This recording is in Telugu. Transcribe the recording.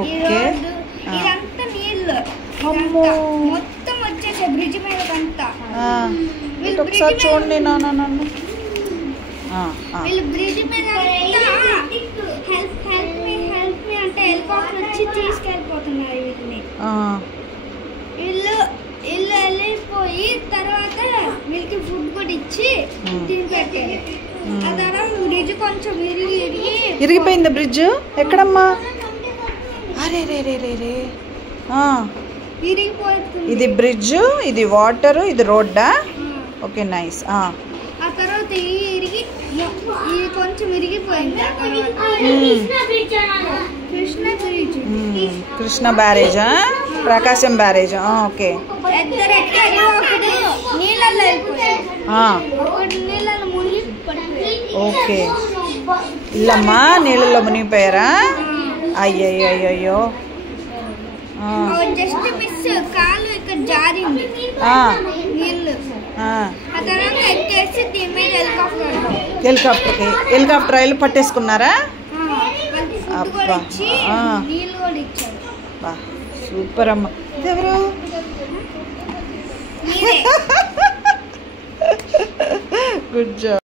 ఓకే. ఇదంతా నీళ్ళు మొత్తం వచ్చేసే బ్రిడ్జ్ మీద అంతా. ఒకసారి చూడండి నాన్న నన్ను. వీళ్ళు బ్రిడ్జ్ మీద హెల్ప్ మీ అంటే హెలికాప్టర్ వచ్చి తీసుకెళ్ళిపోతున్నారు వీటిని. వీళ్ళు వెళ్ళిపోయి తర్వాత వీళ్ళకి ఫుడ్ కూడా ఇచ్చి తిని పెట్టారు. ఆ తర్వాత బ్రిడ్జ్ కొంచెం ఇరిగిపోయింది. బ్రిడ్జ్ ఎక్కడమ్మా? అరే రే రే రే రే ఇరిగిపోతుంది. ఇది బ్రిడ్జ్, ఇది వాటర్, ఇది రోడ్డా? Okay nice. ఆ తర్వాత ఇది కొంచెం ఇరిగిపోయింది. కృష్ణ బ్యారేజా? ప్రకాశం బ్యారేజా? ఓకే. ఓకే. ఇల్లమ్మా నీళ్ళలో మునిగిపోయారా? అయ్యయ్యో. జస్ట్ మిస్ కాలు ఇక్కడ జారింది నీళ్ళు. హెలికాప్టర్ రైలు పట్టేసుకున్నారా? సూపర్ అమ్మా. ఎవరు? Good job.